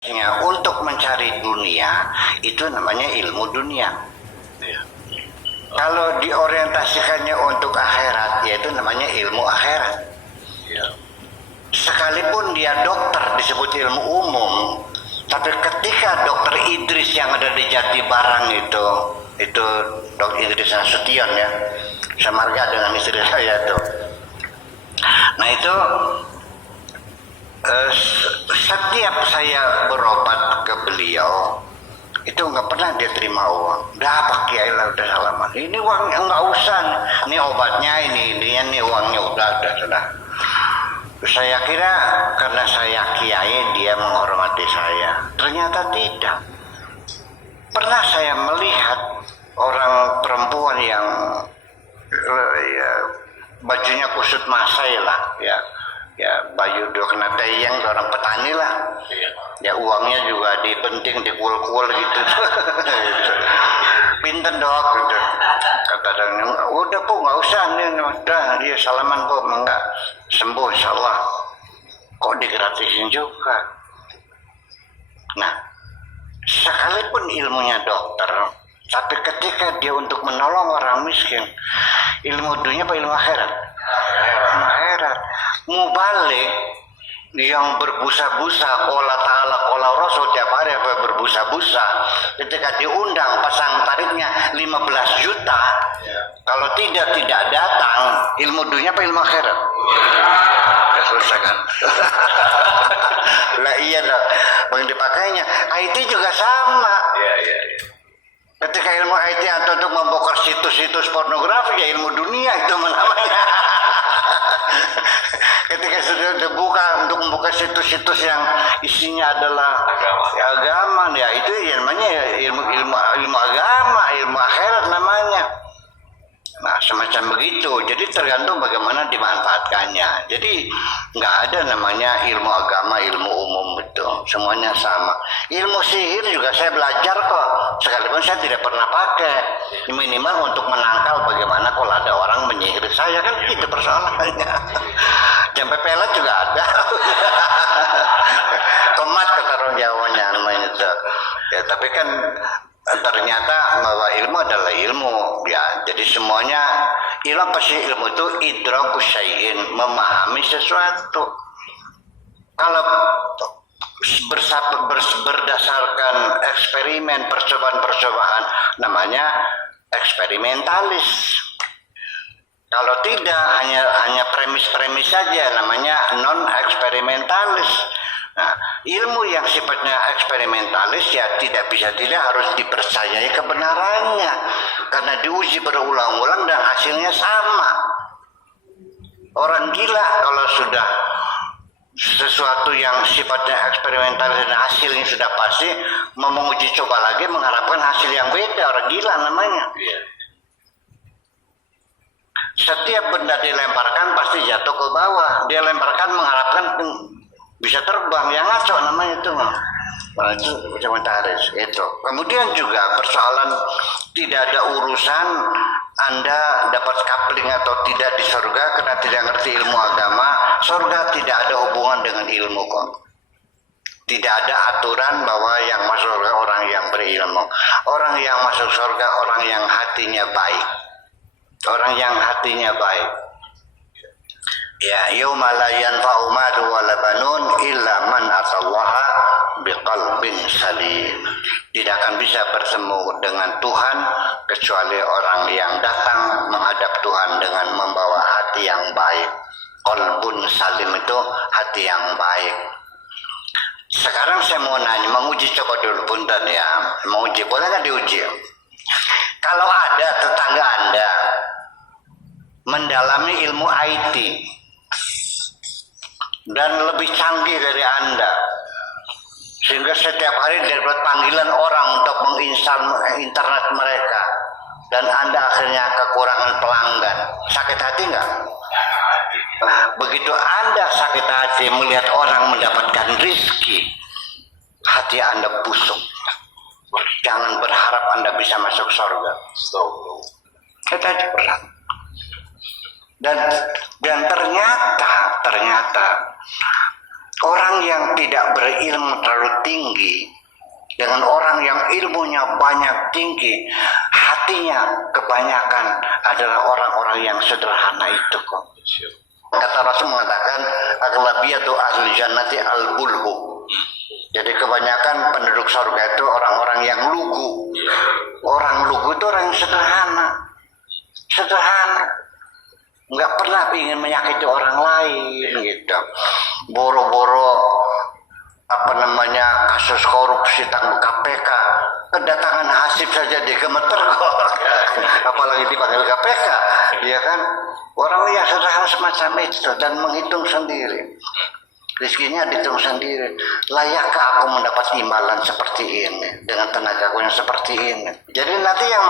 Untuk mencari dunia itu namanya ilmu dunia. Ya. Kalau diorientasikannya untuk akhirat, yaitu namanya ilmu akhirat. Ya. Sekalipun dia dokter disebut ilmu umum, tapi ketika dokter Idris yang ada di Jatibarang itu dokter Idris Nasution ya, semarga dengan istri saya itu. Nah itu setiap saya berobat ke beliau itu nggak pernah dia terima uang. Udah Pak Kiai lah, udah salaman. Ini uangnya nggak usah. Ini obatnya, ini uangnya sudah. Saya kira karena saya kiai dia menghormati saya. Ternyata tidak. Pernah saya melihat orang perempuan yang ya, bajunya kusut masai lah ya baju kena teyang orang petani lah ya uangnya juga dipenting dikuul-kuul gitu pinten dok gitu. Kata dia udah Bu nggak usah nih udah dia salaman Bu enggak sembuh insyaallah. Kok digratisin juga. Nah sekalipun ilmunya dokter tapi ketika dia untuk menolong orang miskin ilmu dunia apa ilmu akhirat? Akhirat. Mubalik yang berbusa-busa qala ta'ala qala rasul tiap hari berbusa-busa ketika diundang pasang tarifnya 15 juta kalau tidak datang ilmu dunia apa ilmu akhirat? Keselesaikan. Lah iya lah yang dipakainya IT juga sama. Ketika ilmu IT atau untuk membongkar situs-situs pornografi ya ilmu dunia itu namanya. Ketika sudah dibuka untuk membuka situs-situs yang isinya adalah agama ya itu namanya ilmu agama, ilmu akhirat namanya. Nah semacam begitu. Jadi tergantung bagaimana dimanfaatkannya. Jadi nggak ada namanya ilmu agama, ilmu umum itu semuanya sama. Ilmu sihir juga saya belajar kok. Sekalipun saya tidak pernah pakai. Minimal untuk menangkal bagaimana kalau ada orang menyihir saya kan itu persoalannya. Jampe pelet juga ada. Tomat kata orang Jawanya namanya itu. Ya tapi kan ternyata bahwa ilmu adalah ilmu ya. Jadi semuanya ilmu pasti ilmu itu idrakus syai'in, memahami sesuatu. Kalau berdasarkan eksperimen, percobaan namanya eksperimentalis. Kalau tidak hanya premis-premis saja namanya non eksperimentalis. Nah, ilmu yang sifatnya eksperimentalis ya tidak harus dipercayai kebenarannya karena diuji berulang-ulang dan hasilnya sama. Orang gila kalau sudah sesuatu yang sifatnya eksperimental dan hasilnya sudah pasti mau menguji coba lagi mengharapkan hasil yang beda, orang gila namanya. Setiap benda dilemparkan pasti jatuh ke bawah. Dia lemparkan mengharapkan bisa terbang, yang ngaco namanya itu. Nah, itu komentaris itu. Kemudian juga persoalan tidak ada urusan Anda dapat kapling atau tidak di surga karena tidak ngerti ilmu agama. Surga tidak ada hubungan dengan ilmu kok. Tidak ada aturan bahwa yang masuk surga orang yang berilmu. Orang yang masuk surga orang yang hatinya baik. Orang yang hatinya baik. Ya, yauma la yanfa'u malu wala banun illa man atallaha biqalbin salim. Tidak akan bisa bertemu dengan Tuhan kecuali orang yang datang menghadap Tuhan dengan membawa hati yang baik. Qalbun salim itu hati yang baik. Sekarang saya mau nanya, menguji coba dulu punten ya. Menguji, boleh nggak diuji? Kalau ada tetangga Anda mendalami ilmu IT dan lebih canggih dari Anda sehingga setiap hari dapat panggilan orang untuk menginstal internet mereka dan Anda akhirnya kekurangan pelanggan, sakit hati nggak? Begitu Anda sakit hati melihat orang mendapatkan rizki, hati Anda busuk. Jangan berharap Anda bisa masuk surga. Kita berat. Dan ternyata Orang yang tidak berilmu terlalu tinggi dengan orang yang ilmunya banyak tinggi, hatinya kebanyakan adalah orang-orang yang sederhana itu kok. Kata Rasul mengatakan, aghlabiyatu ahli jannati al-bulhu. Jadi kebanyakan penduduk surga itu orang-orang yang lugu. Orang lugu itu orang yang sederhana. Sederhana. Nggak pernah ingin menyakiti orang lain gitu. Boro-boro kasus korupsi tanggung KPK, kedatangan Hasib saja digemeter kok, apalagi dipanggil KPK, ya kan? Orang yang sederhana semacam itu dan menghitung sendiri, rezekinya dihitung sendiri. Layakkah aku mendapat imbalan seperti ini dengan tenagaku yang seperti ini? Jadi nanti yang